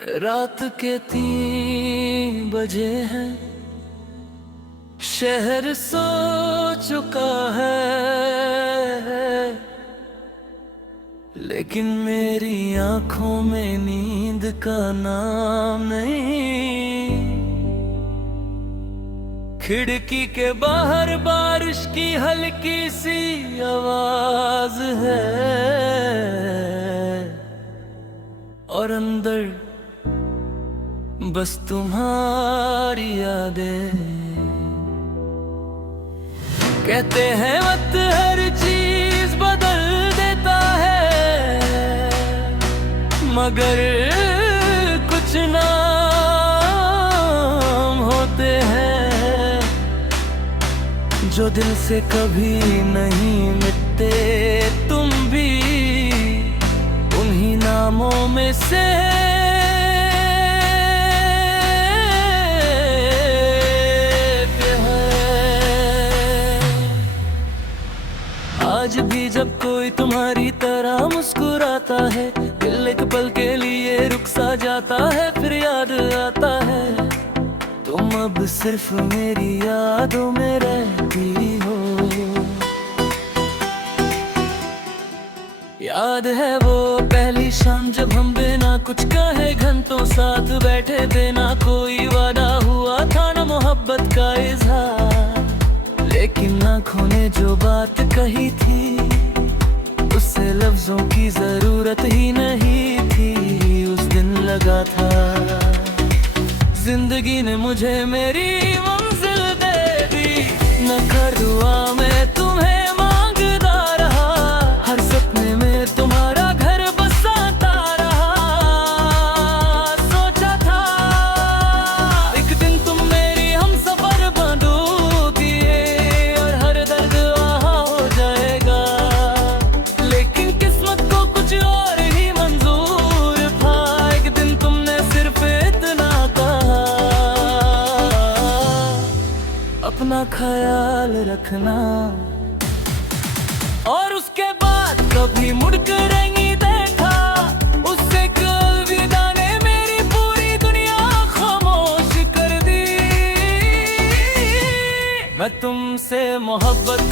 रात के 3 बजे हैं, शहर सो चुका है, लेकिन मेरी आंखों में नींद का नाम नहीं। खिड़की के बाहर बारिश की हल्की सी आवाज है, और अंदर बस तुम्हारी यादें। कहते हैं वक्त हर चीज बदल देता है, मगर कुछ नाम होते हैं जो दिल से कभी नहीं मिटते। तुम भी उन्हीं नामों में से आज भी जब कोई तुम्हारी तरह मुस्कुराता है, दिल एक पल के लिए रुक सा जाता है, फिर याद आता है तुम अब सिर्फ मेरी यादों में रहती हो। याद है वो पहली शाम जब हम बिना कुछ कहे घंटों साथ बैठे थे, ना कोई वादा हुआ था ना मोहब्बत का इजहार, लेकिन आँखों ने जो बात कही थी उससे लफ्जों की जरूरत ही नहीं थी। उस दिन लगा था जिंदगी ने मुझे मेरी मंजिल दे दी। न कर दुआ मैं तुम्हें मांगता रहा, हर सपने में तुम्हारा घर बसाता रहा। सोचा था एक दिन तुम मेरी हमसफर बनोगी और हर दर्द वहाँ हो जाएगा, लेकिन किस्मत को कुछ और ही मंजूर था। एक दिन तुमने सिर्फ इतना कहा, अपना ख्याल रखना, और उसके बाद कभी मुड़कर नहीं देखा। उससे अलविदा ने मेरी पूरी दुनिया खामोश कर दी। मैं तुमसे मोहब्बत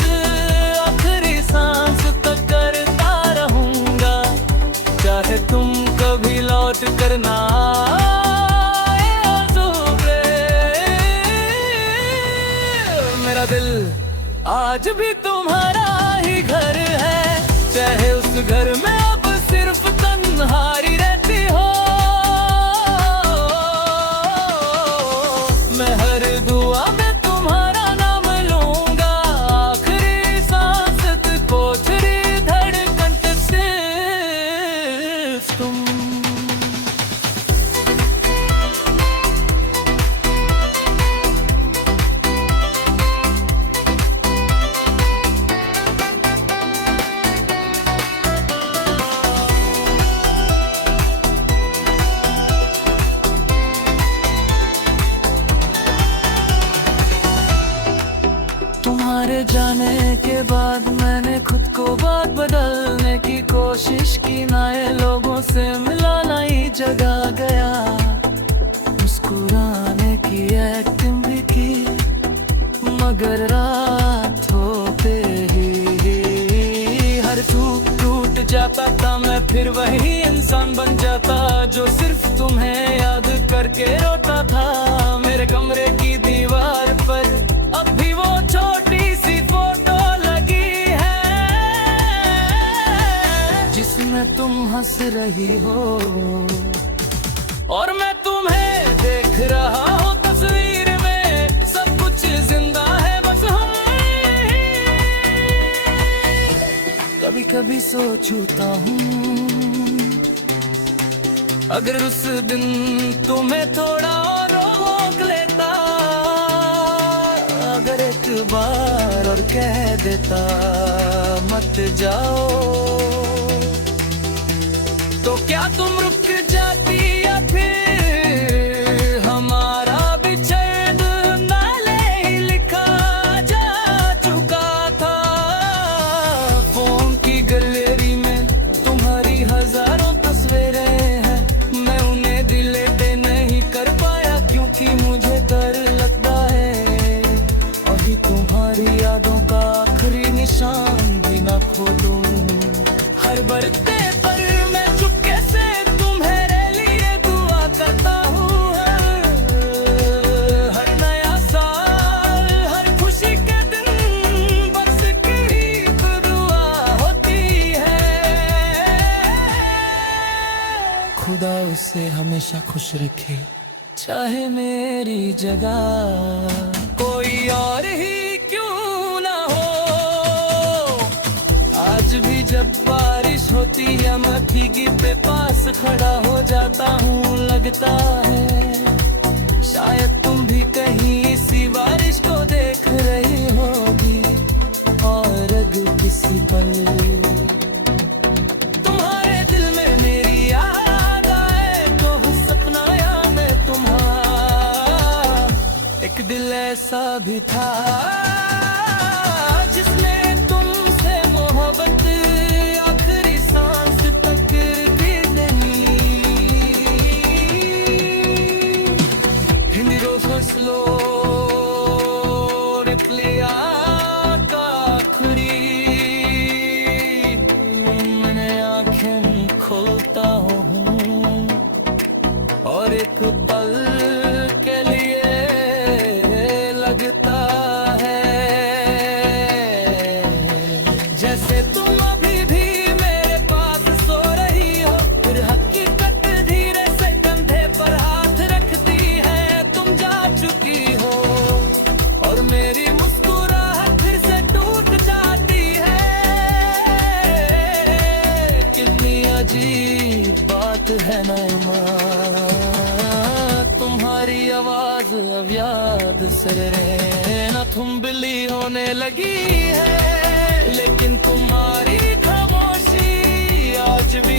आखिरी सांस तक करता रहूंगा, चाहे तुम कभी लौट कर ना आए आज़ूबे। मेरा दिल आज भी तुम्हारा ही घर है, चाहे उस घर में अब सिर्फ तन्हारी रहती हो। मैं हर दुआ में तुम्हारा नाम लूंगा, आखिरी सांस तक पोछरी धड़कन तक सिर्फ तुम। तुम्हारे जाने के बाद मैंने खुद को बात बदलने की कोशिश की, नए लोगों से मिलाना ही जगह गया, मुस्कुराने की एक्टिंग भी की, मगर रात होते ही हर टूट जाता था। मैं फिर वही इंसान बन जाता जो सिर्फ तुम्हें याद करके रोता था। मेरे कमरे की दीवार पर अब भी वो छोटी सी फोटो लगी है, जिसमें तुम हंस रही हो और मैं तुम्हें देख रहा हूँ तस्वीर में। सब कुछ जिंदा है बस हम। कभी कभी सोचता हूँ अगर उस दिन तुम्हें थोड़ा और रोक लेता, अगर एक बार और कह देता मत जाओ, तो क्या तुम रुक जाती या फिर हमारा विच्छेद नाले ही लिखा जा चुका था। फोन की गैलरी में तुम्हारी हजारों तस्वीरें हैं, मैं उन्हें दिले खुदा उसे हमेशा खुश रखे, चाहे मेरी जगह कोई और ही क्यों ना हो। आज भी जब बारिश होती है मैं भीगी पे पास खड़ा हो जाता हूँ। लगता है शायद तुम भी कहीं इसी बारिश को देख रही होगी, और अगर किसी पल तुम्हारे दिल में मेरी याद आए तो वो सपना या मैं तुम्हारा। एक दिल ऐसा भी था जिसने तुमसे मोहब्बत आखिरी सांस तक भी नहीं। हिंदी फसलो रिप्लिया का आखिरी मैंने आंखें खोलता हूँ और एक पल के लिए लगता है जैसे तुम अभी भी मेरे पास सो रही हो। फिर हकीकत धीरे से कंधे पर हाथ रखती है, तुम जा चुकी हो और मेरी मुस्कुराहट फिर से टूट जाती है। कितनी अजीब बात है ना ईमान, तुम्हारी आवाज अब याद से ना तुम बिल्ली होने लगी है, लेकिन तुम्हारी खामोशी आज भी